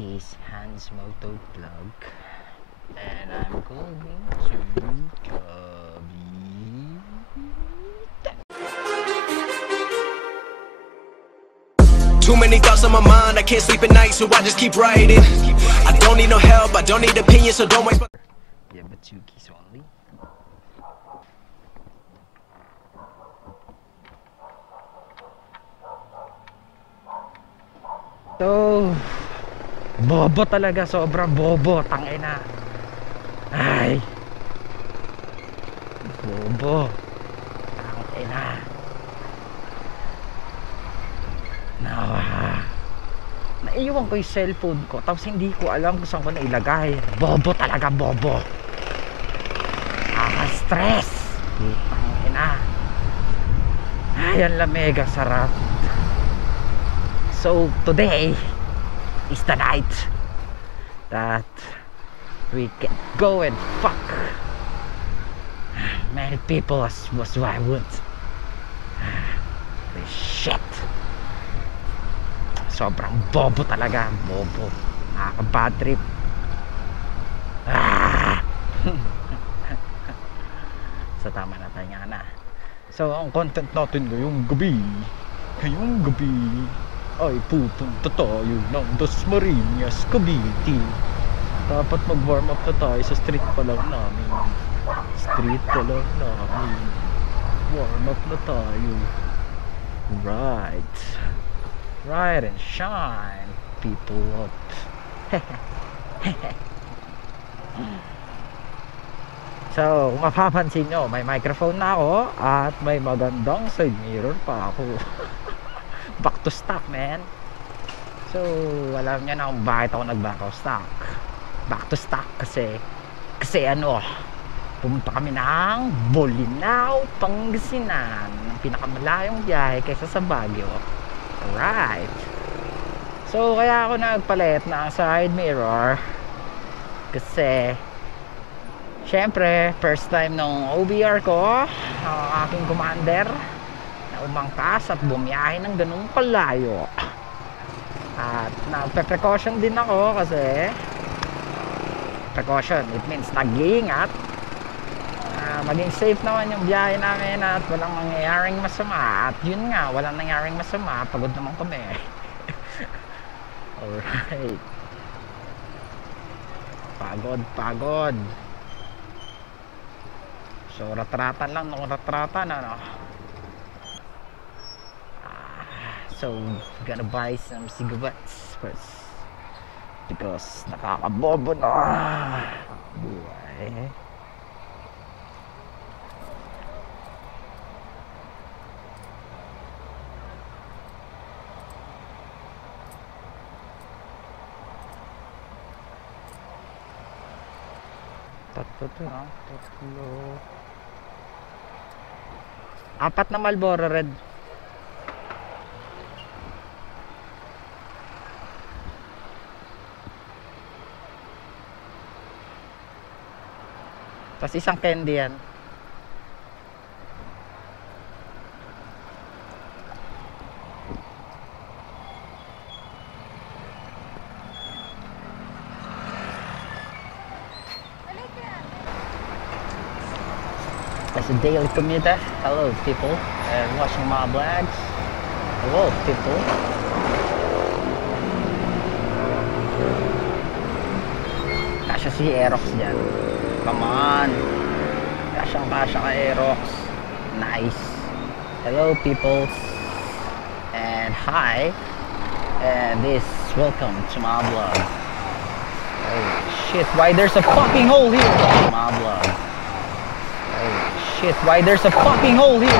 is Hans Moto Vlog, and I'm going to Too many thoughts on my mind, I can't sleep at night, so I just keep writing. I don't need no help, I don't need opinions, so don't waste my... Yeah, but Suki's only. So, bobo talaga, sobrang bobo, tangina. Ay, bobo, tangina. Naiiwan ko yung cellphone ko, tapos hindi ko alam kung saan ko nailagay. Bobo talaga, bobo. Stress. Tangina. Ay, ang lamig, ang sarap. So today is the night that we can go and fuck many people as was what I want. Shit. Sobrang bobo talaga, bobo. Nakaka-bad trip. So tama na tayo nga na. So ang content natin ngayong gabi ay pupunta tayo ng Dasmariñas, Cavite. Dapat mag-warm up na tayo sa street pa lang namin. Warm up na tayo. Right and shine, people up. So, kung mapapansin nyo, may microphone na ako at may magandang side mirror pa ako. Back to stock, man. So, alam nyo na kung bakit ako nag-back to stock. Back to stock kasi ano, pumunta kami ng Bolinao, Pangasinan. Ang pinakamalayong biyahe kaysa sa Baguio. Alright. So, kaya ako nagpalit ng side mirror kasi syempre, first time nung OBR ko, ang aking commander na umangkas at bumiyahe ng ganung kalayo. At nagpe-precaution din ako kasi precaution, it means nag-iingat. Maging safe naman yung biyahe namin at walang nangyayaring masama. At yun nga, walang nangyayaring masama, pagod naman kami. Alright. Pagod. So, ratratan lang, ano. So, gonna buy some cigarettes first because nakakabobo na buhay. Tatlo. Apat na Marlboro Red. Tapos isang candy yan. As a daily commuter, hello people, and watching my vlogs. Hello people. Kasya si Aerox dyan. Come on. Kasyang-kasya ka Aerox. Nice. Hello people. And hi. And welcome to my vlog. Oh shit, why there's a fucking hole here? My vlog. Shit, why there's a fucking hole here?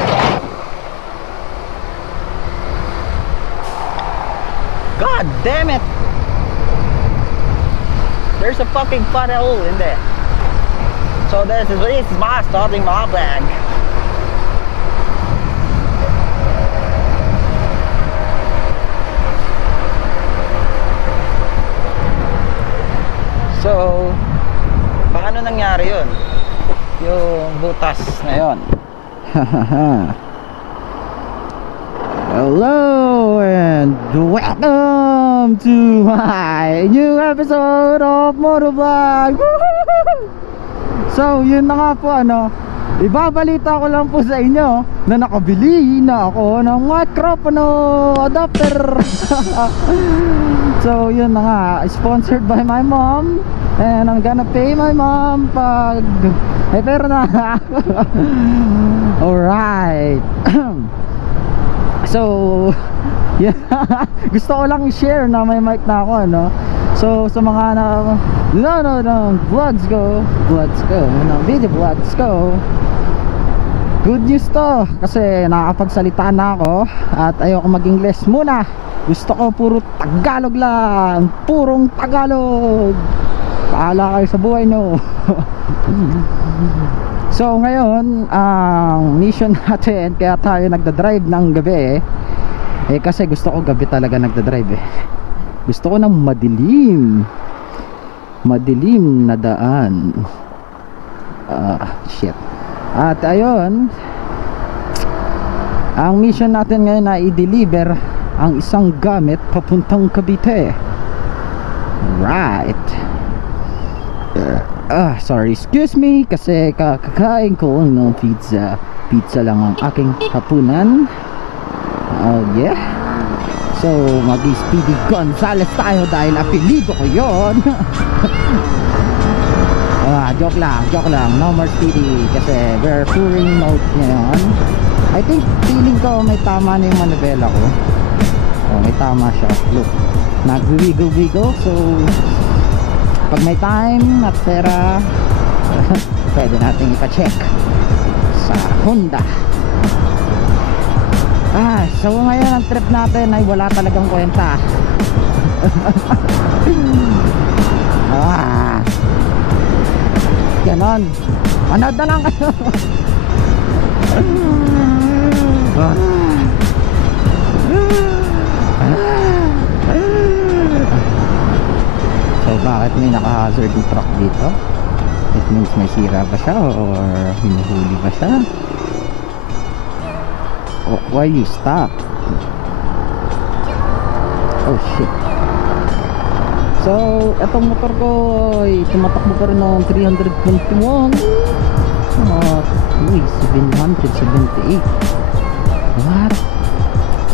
God damn it! There's a fucking fat hole in there. So this is my starting my bag. So, paano nangyari yun? Yung butas na yun. Hello and welcome to my new episode of Motovlog. So yun na nga po, ibabalita ko lang po sa inyo na nakabili na ako ng microphone adapter. So yun na nga, sponsored by my mom, and I'm gonna pay my mom pag may pera na. Alright. So yeah, gusto ko lang i-share na may mic na ako, so sa mga vlogs ko, video vlogs ko, good news to, kasi nakakapagsalita na ako at ayoko mag-English muna. Gusto ko puro Tagalog lang, purong Tagalog. Paala kayo sa buhay nyo. So ngayon, ang mission natin, kaya tayo nagdadrive ng gabi kasi gusto ko gabi talaga nagdadrive Gusto ko ng madilim na daan. Shit. At ayun, ang mission natin ngayon na i-deliver ang isang gamit papuntang Cavite. Right. Sorry, excuse me, kasi kakain ko ng pizza. Pizza lang ang aking hapunan. Oh yeah. So mag-Speedy Gonzales tayo dahil apelido ko yun. Joke lang, no more Speedy kasi we're touring mode ngayon. I think, feeling ko may tama na yung manibela ko. May tama siya. Look, nag-wiggle. So pag may time at pera, pwede natin ipa-check sa Honda. So ngayon ang trip natin ay wala talagang kwenta. Ganon, manood na lang kayo. So bakit may naka-hazard yung truck dito? It means may sira ba siya or hinuhuli ba siya? Why you stop? Oh shit. So etong motor ko ay tumatakbo pa rin ng 321. 778. What?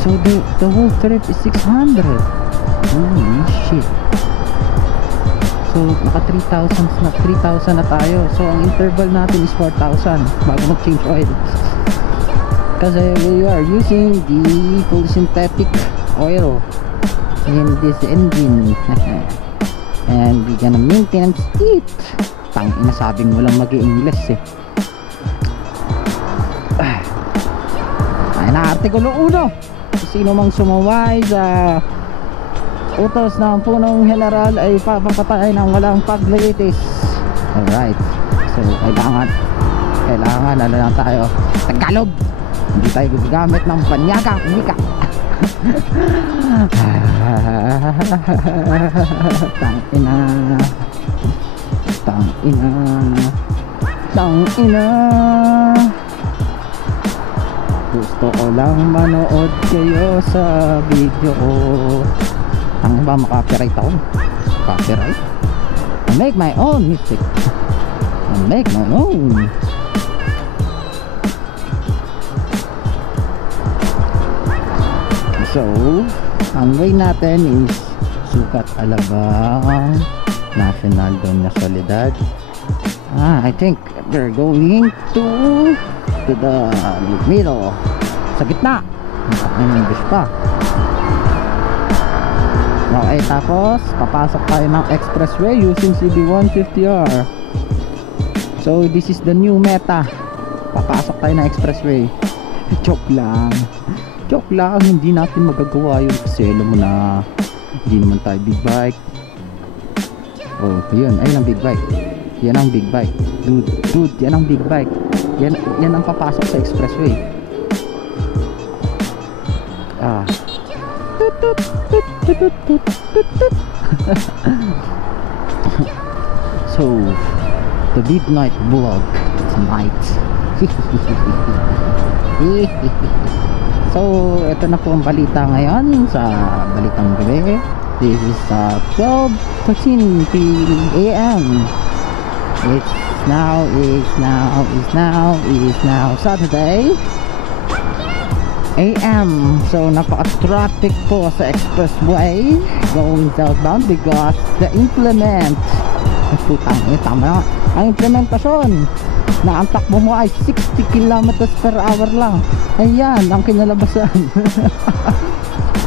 So the whole trip is 600. Holy shit. So naka 3,000 na tayo. So ang interval natin is 4,000 bago mag-change oil. Kasi we are using the full synthetic oil in this engine. And we gonna maintenance it. Tangina, sabing mo lang mag-i-English Ay na, Artikulo 1. Sino mang sumaway sa utos ng punong general ay papapatay ng walang paglilitis. Alright. So kailangan ano lang tayo, Tagalog. Hindi tayo gagamit ng panyagang wika. Tangina. Gusto ko lang manood kayo sa video ko. Ang ba makapiright ako? Copyright? I make my own music. I make my own. So ang way natin is Sukat Alabang National Doon na Soledad. I think they're going to the middle, sa gitna. May English pa. Okay, tapos papasok tayo ng expressway using CB150R. So this is the new meta. Papasok tayo ng expressway. Joke lang, hindi natin magagawa yun kasi alam mo na hindi naman tayo big bike. Oh, yun, ayun ang big bike. Yan ang big bike. Dude, yan ang big bike. Yan ang papasok sa expressway. So the midnight vlog tonight. So ito na po ang balita ngayon sa Balitang Gabi. This is 12:14 p.m. It's now Saturday AM. So napaka-traffic po sa expressway going southbound because the implement, putang tama, ang implementasyon na ang takbo mo ay 60 kilometers per hour lang. Ayan ang kinalabasan.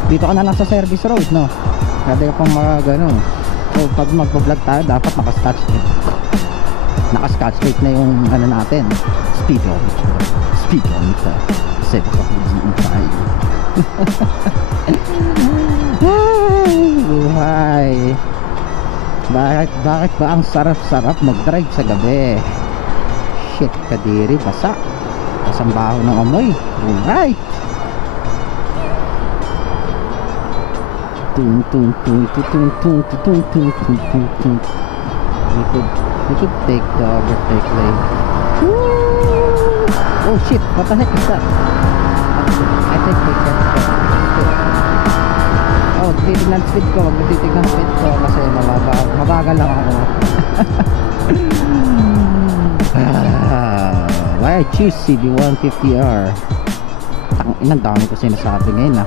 Dito ka na lang sa service road, no? Pwede ka pang magano. So pag magpo-vlog tayo dapat naka-scotch tape na yung ano natin, speedometer kasi baka hindi tayo. Buhay. Bakit ba ang sarap-sarap mag-drive sa gabi? Shit, kadiri, basa. Kasang baho ng amoy. Alright. We could take the overtake lane. Oh shit, what the heck is that? I think we can titignan speed ko. Magtitignan speed ko kasi mabagal lang ako. Why I choose CB150R? Ang dami ko sinasabi ngayon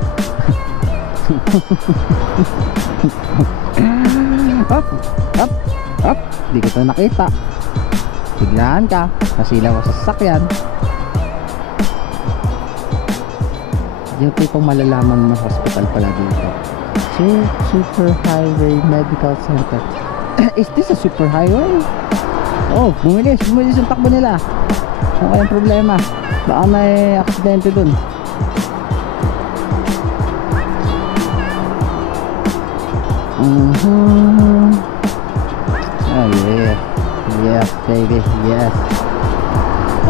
Up, di ko ito nakita. Biglaan ka, nasilaw sa sasakyan. Yung tipong malalaman mo hospital pala dito. Super Highway Medical Center. Is this a super highway? Oh, bumilis yung takbo nila. Ano kayang problema? Baka may aksidente dun. Oh yeah. Yes baby, yes.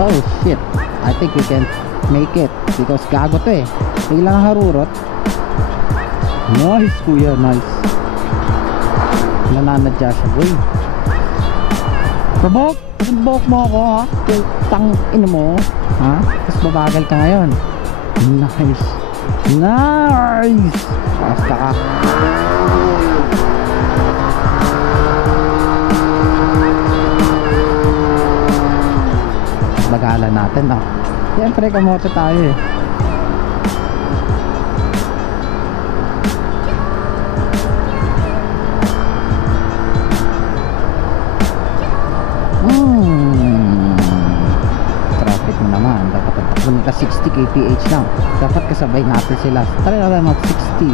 Oh shit, I think we can make it because gago to eh. Biglang harurot. Nice kuya, nice. Nananadya siya boy. Provoke mo ako ha. Tang ino mo ha. Tapos babagal ka ngayon. Nice. Basta ka. Bagalan natin siyempre kamote tayo eh. Traffic mo naman. Dapat ka 60 kph lang. Dapat kasabay natin sila. Try na mag 60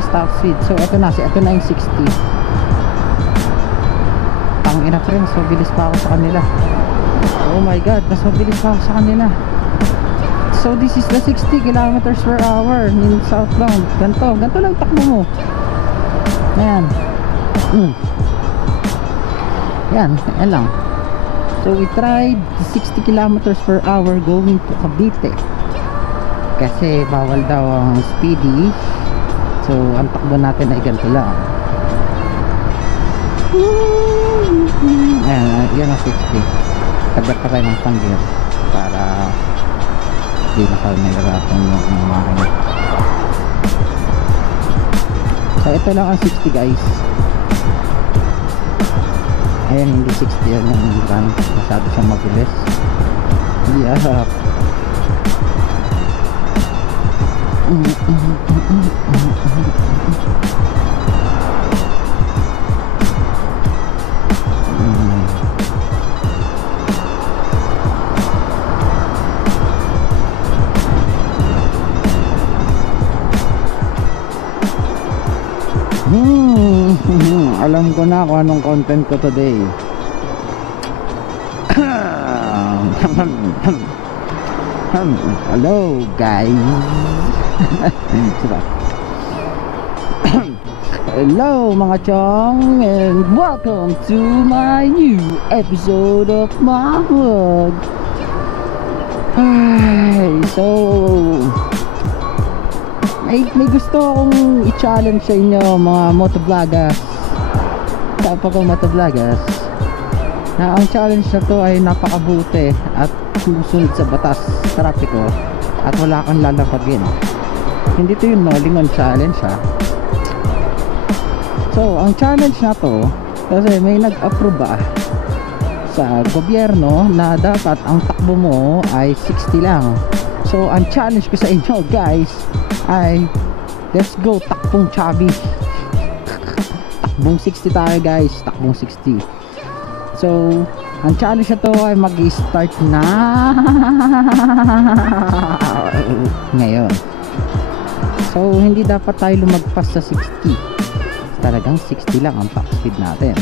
stop speed. So ito na yung 60. Tangina friends, so bilis pa ako sa kanila. Oh my god, mas mabilis pa ako sa kanila. So this is the 60 kilometers per hour in southbound. Ganto lang takbo mo. Ayan. Yan lang. So we tried 60 kilometers per hour going to Cavite kasi bawal daw ang speedy. So ang takbo natin ay ganito lang. Ayan, yan ang 60. Tagat pa tayo ng tanggir para hindi na tayo nahirapan yung makina. So ito lang ang 60 guys. Ayan, hindi 60 yan yung van. Masyado siyang mabilis. Yeah. Alam ko na kung anong content ko today. Hello guys. Hello mga chong, and welcome to my new episode of my vlog. So may gusto akong i-challenge sa inyo mga motovloggers. Kapag motovloggers na ang challenge na to ay napakabuti at sumusunod sa batas trapiko. at wala kang lalapagin. Hindi to yung no-lingon challenge ha. So ang challenge na to, kasi may nag-approve ba sa gobyerno na dapat ang takbo mo ay 60 lang. So ang challenge ko sa inyo guys ay let's go takbong chubby. Takbong 60 tayo guys, takbong 60. So ang challenge na to ay mag-start na ngayon. So hindi dapat tayo lumagpas sa 60. Talagang 60 lang ang top speed natin.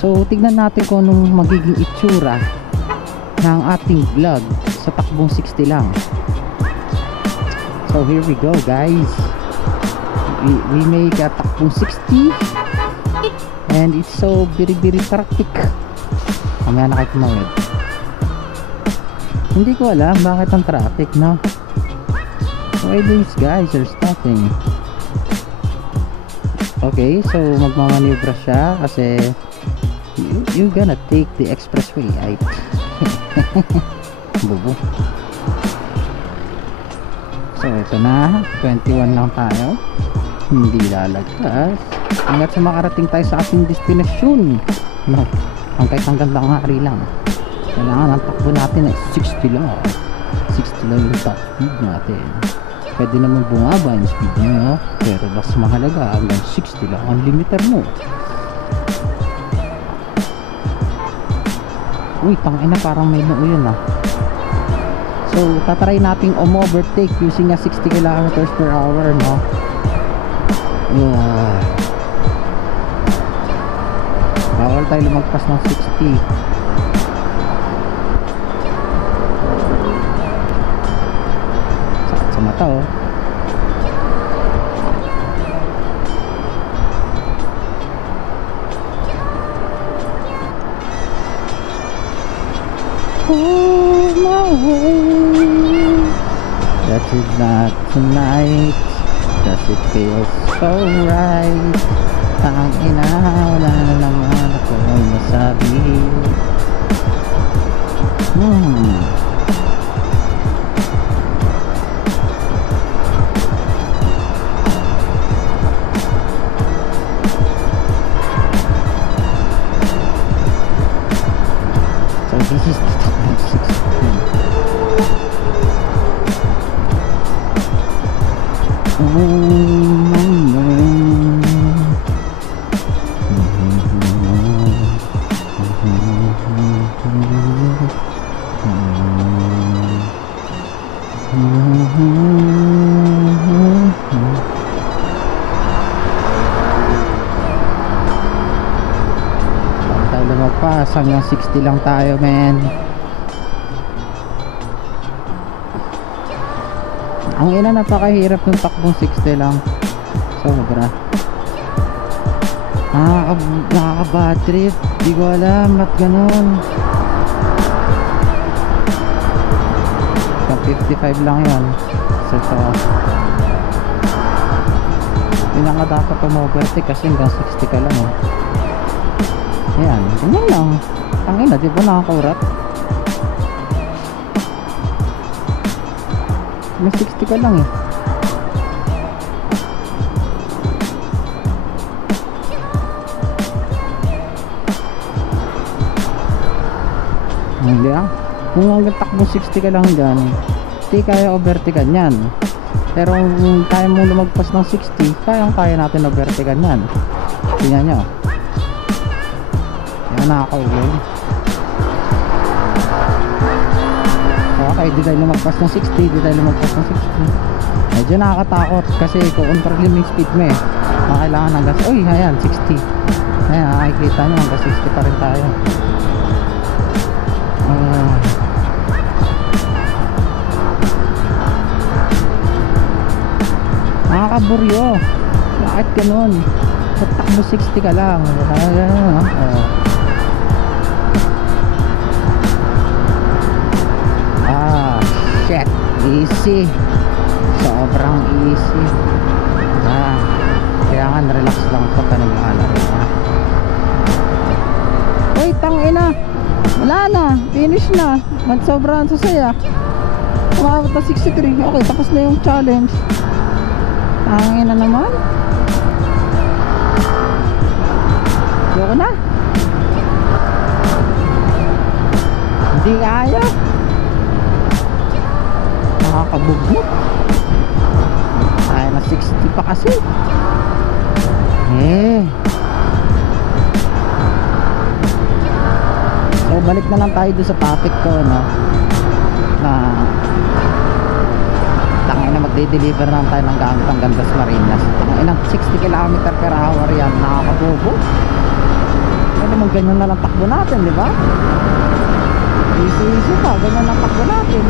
So tignan natin kung anong magiging itsura ng ating vlog sa takbong 60 lang. So here we go guys. We make a takbong 60 and it's so very traffic. Mamaya na kayo tumawid. Hindi ko alam bakit ang traffic, no? Why these guys are stopping? Okay, so magmamanibra siya kasi you're gonna take the expressway, right? Bubo. So ito na, 21 lang tayo, hindi lalagpas hanggat sa makarating tayo sa ating destinasyon. No, hanggang hari lang. Kailangan ang takbo natin ay 60 lang. 60 lang yung top speed natin. Pwede naman bumaba yung speed nyo, pero mas mahalaga hanggang 60 lang ang limiter mo. Uy, tangina, parang may noo yun ah. So tatry nating overtake using a 60 km/h, no? Bawal tayo lumagpas ng 60. Sakit sa mata oh. Oh my way, that is not tonight. Does it feel so right? Ang ina, wala na naman ako masabi. So this is the top of 16. Hanggang 60 lang tayo, men. Ang ina, napakahirap ng takbong 60 lang. Sobra. Nakaka-bad trip. Di ko alam ba't ganun. 55 lang yun. So ito, hindi na nga dapat umovertake kasi hanggang 60 ka lang eh. Ayan, ganyan lang. Tangina, di ba nakakaurat? May 60 ka lang eh. Hindi ah. Kung hanggang takbo 60 ka lang dyan, hindi kaya overtakean yan. Pero kung kaya mo lumagpas ng 60, kaya natin overtakean yan. Tingnan nyo. Yan, nakaka-uwi. Okay, di tayo lumagpas ng 60. Medyo nakakatakot kasi control yung speed mo eh. Kailangan hanggang, uy, ayan, 60. Ayan, nakikita nyo, hanggang 60 pa rin tayo. Nakakaburyo. Bakit ganun? Takbo 60 ka lang. Shit, easy. Sobrang easy. Kailangan relax lang ito pa nag-aalala. Uy, tangina. Wala na, finish na. Magsobrang sasaya. Umabot na 63. Okay, tapos na yung challenge. Tangin na naman. Yoko na. Hindi kaya. Nakakabugbog. Tayo na 60 pa kasi. So balik na lang tayo doon sa topic ko, no? Na tangay na magde-deliver naman tayo ng gamit hanggang Dasmariñas. Tangay na 60 km per hour yan. Nakakabobo. Pwede mong ganyan na lang takbo natin, di ba? Easy pa, ganyan lang takbo natin.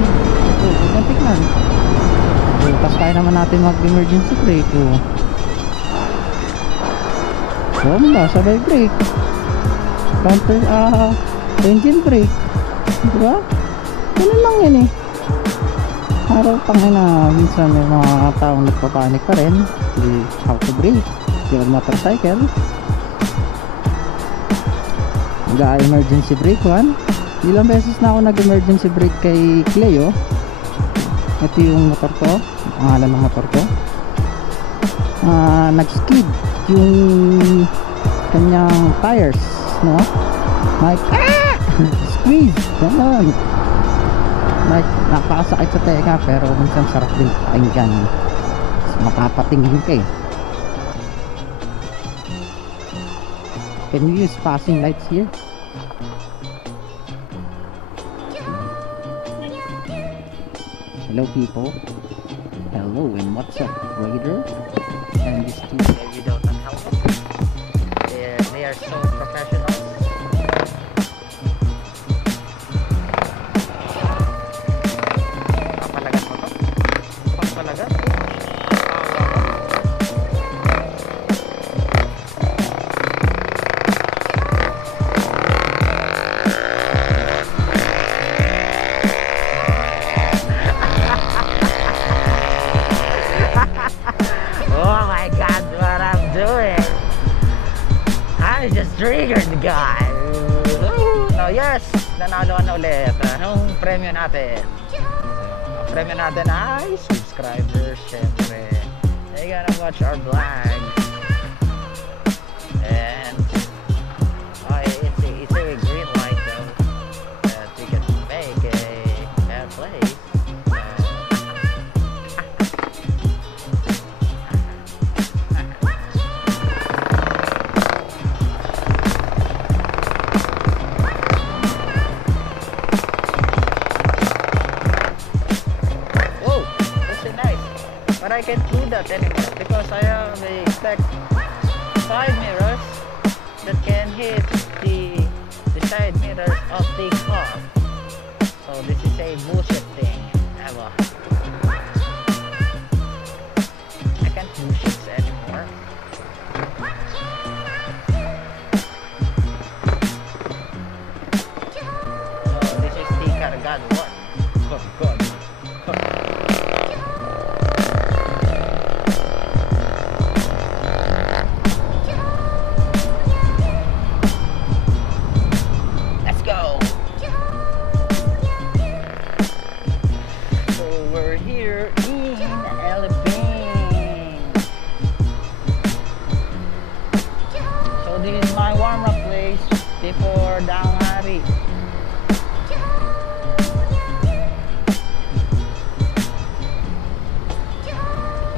Tignan. Tapos kaya naman natin mag-emergency brake. Bomba, sabay brake. Counter, engine brake. Diba? Ganun lang yan eh. Araw tangin na minsan may mga taong nagpapanik pa rin. How to brake. Yung motorcycle. Nag-emergency brake one. Ilang beses na ako nag-emergency brake kay Cleo. Ito yung motor ko, pangalan ng motor ko. Nag-skid yung kanyang tires, no? Like, squeeze, ganun. Like, napakasakit sa teka, pero minsan sarap din pakinggan. Mapapatingin ka eh. Can you use passing lights here? Hello people. Hello and what's up, Raider? And these two without a helmet. They are so professional. Papalagan mo to? Papalagan? Triggered guy. No, yes, nanalo na ulit. Anong premyo natin? Ang premyo natin ay subscribers, syempre. You gotta watch our vlogs. And it's a green light though that we can make a bad place. But I can't do that anymore because I only expect 5 mirrors that can hit the side mirrors of the car. So this is a bullshit thing ever. I can't do shit anymore. So this is the Cargado one. Oh god. Before Danghari.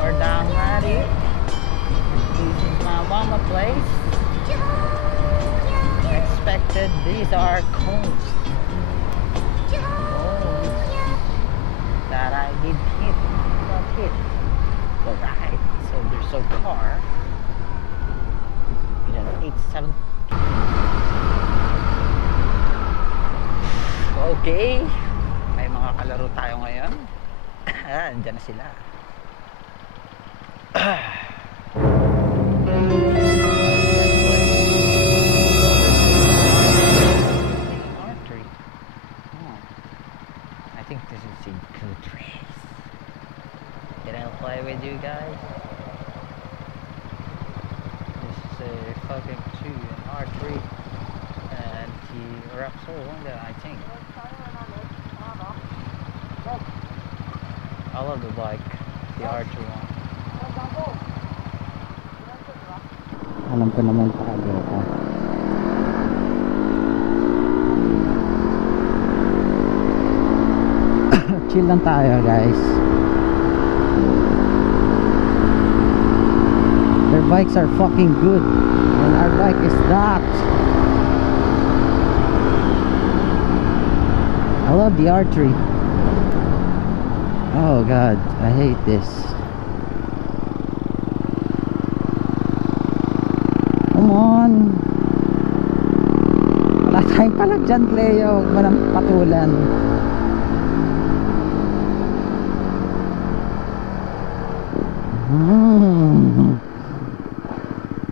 For Danghari, this is my mama place. Expected, these are cones. Cones that I did hit, not hit. Alright, so there's a car. 87. Okay, may mga kalaro tayo ngayon. Andyan na sila. I think this is a good race. Can I play with you guys? This is a fucking 2 and R3 and the Repsol Honda, I think. I love the bike, the archer one. Alam ko naman paano ka. Chill lang tayo guys. Their bikes are fucking good and our bike is not. I love the archery. Oh god, I hate this. Come on. Wala tayong palag dyan, Cleo. Huwag mo nang patulan.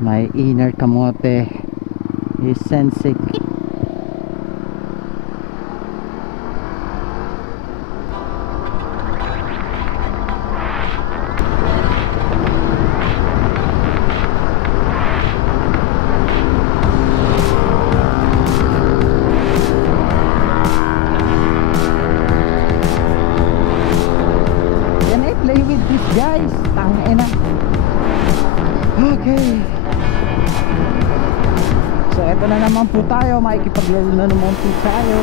My inner kamote is sensing. Can I play with this guys? Tangina. Okay. So eto na naman po tayo, makikipaglaro na naman po tayo.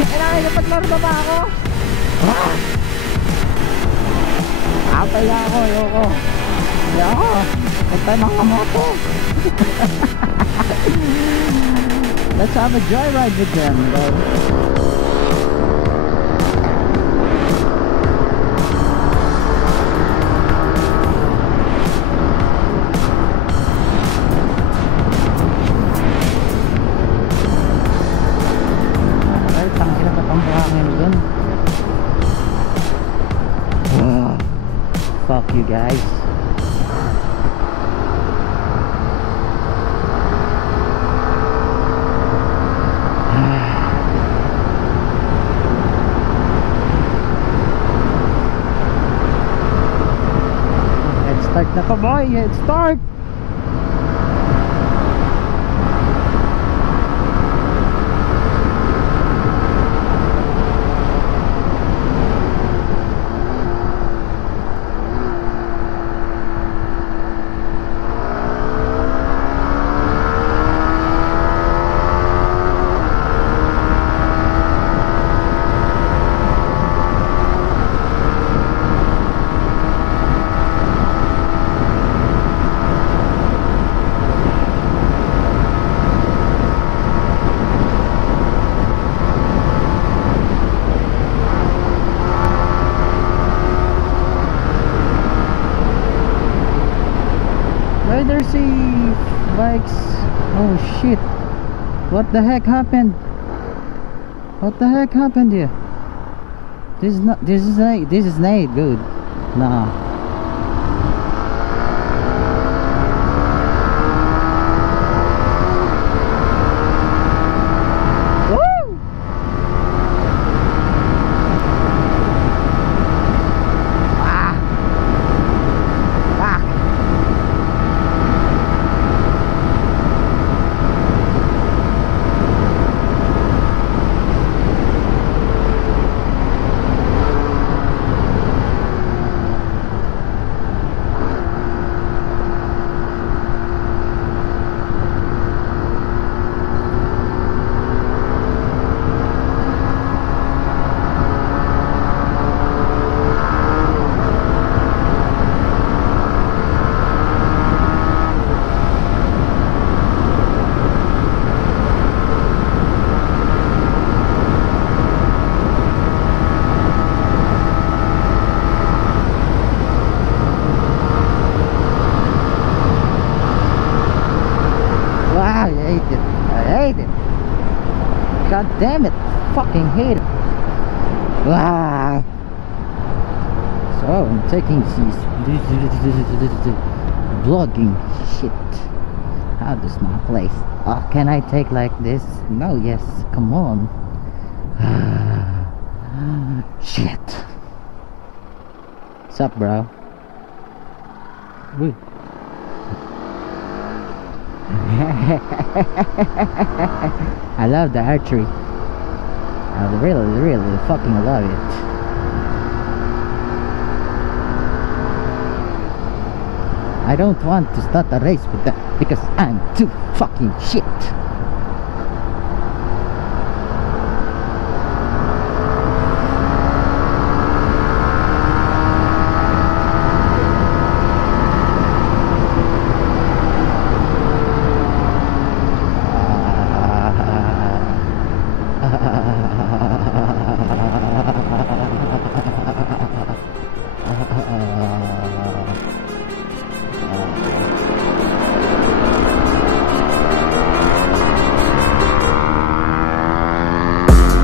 Kailangan na paglaro na ba ako? Apay na ako, ayoko. Ayoko. Punta ng kamoto. Let's have a joyride with them, bro. Fuck you guys. Let's start na to boy. Let's start. There's a bikes. Oh shit, what the heck happened? What the heck happened here? This is not good. Nah. God damn it. Fucking hate it. Ah. So I'm taking these vlogging shit. How does my place? Oh, can I take like this? No, yes, come on. Shit. What's up, bro? Woo. I love the archery. I really fucking love it. I don't want to start a race with that because I'm too fucking shit.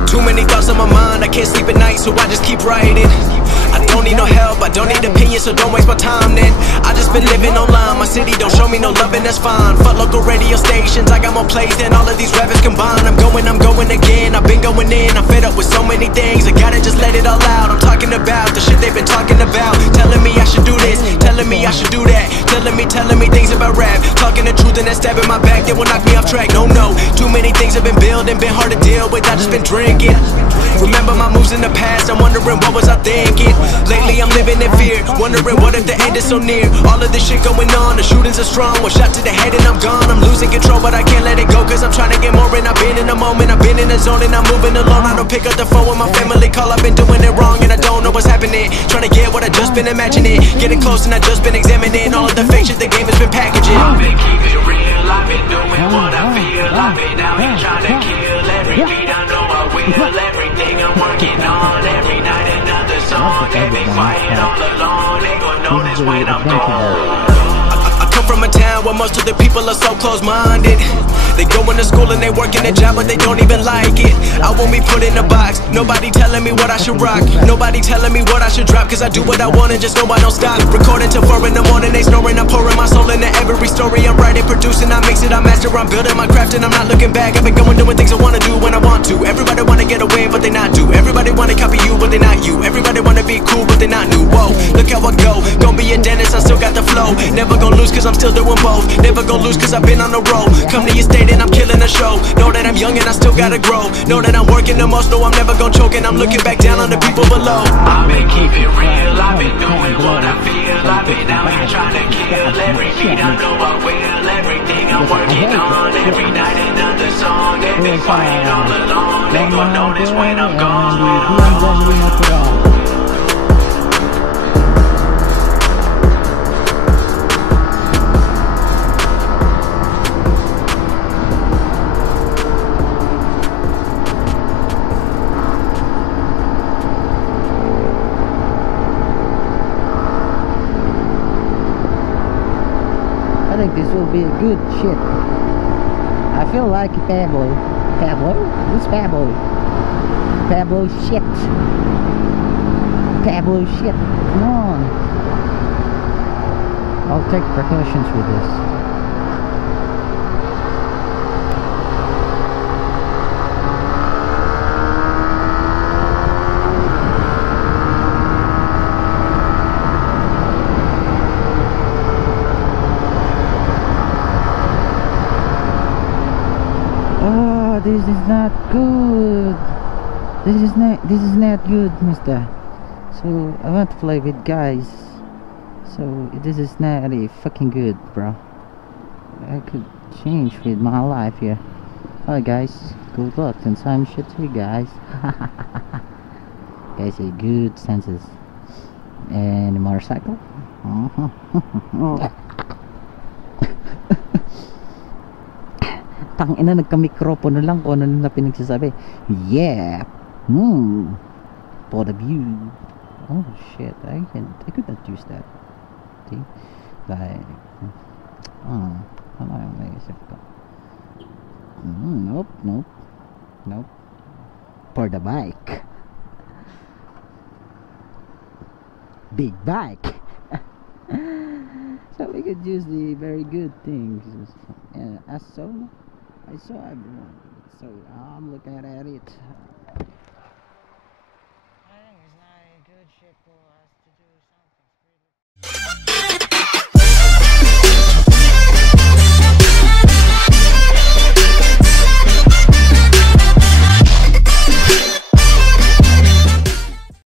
Too many thoughts on my mind, I can't sleep at night, so I just keep writing. I don't need no help, I don't need opinions, so don't waste my time then. I just been living online, my city don't show me no love and that's fine. Fuck local radio stations, I got more plays than all of these rappers combined. I'm going again, I've been going in, I'm fed up with so many things. I gotta just let it all out, I'm talking about the shit they've been talking about. Telling me I should do this, telling me I should do that. Telling me things about rap. Talking the truth and that stab in my back, that will knock me off track. No, too many things have been building, been hard to deal with, I just been drinking. Remember my moves in the past, I'm wondering what was I thinking. Lately I'm living in fear, wondering what if the end is so near. All of this shit going on, the shootings are strong. One shot to the head and I'm gone. I'm losing control but I can't let it go, cause I'm trying to get more. And I've been in the moment, I've been in the zone, and I'm moving alone. I don't pick up the phone when my family call, I've been doing it wrong and I don't know what's happening. Trying to get what I just been imagining, getting close and I just been examining all of the fake shit the game has been packaging. I've been keeping real, I've been doing what I feel. I've been out here trying to kill every beat, I know I will. Everything I'm working on, every night another song. They've been quiet all along, they gon' notice when I'm gone. I come from a town where most of the people are so close-minded. They go into school and they work in a job but they don't even like it. I won't be put in a box, nobody telling me what I should rock. Nobody telling me what I should drop, cause I do what I want and just know I don't stop. Recording till 4 in the morning, they snoring. I'm pouring my soul into every story. I'm writing, producing, I mix it, I master, I'm building my craft and I'm not looking back. I've been going doing things I wanna do when I want to. Everybody wanna get away but they not do. Everybody wanna copy you but they not you. Everybody wanna be cool but they not new. Whoa, look how I go, gon' be a dentist, I still got the flow. Never gon' lose cause I'm still doing both. Never gon' lose cause I've been on the road. Come to your state and I'm killing the show. Know that I'm young and I still gotta grow. Know that I'm working the most, know I'm never gon' choke. And I'm looking back down on the people below. I've been keeping real, I've been doing what I feel. I've been out here trying to kill every beat, I know I will. Everything I'm working on, every night another song. They've been quiet all along, they gon' notice when I'm gone. I think this will be a good shit. I feel like Pablo. Pablo? Who's Pablo? Pablo shit. Pablo shit. Come on. I'll take precautions with this. This is not good. This is not good, mister. So I want to play with guys. So this is not really fucking good, bro. I could change with my life here. Alright guys, good luck and some shit to you guys. Guys are good senses. And a motorcycle. Tang ina, nagka-mikropono lang kung ano na pinagsasabi. Yeah. For the view. Oh shit, I could not use that. See? Like, ano yung naisip ko? Nope. for the bike. Big bike. So we could use the very good things. As so I saw everyone. So I'm looking at it.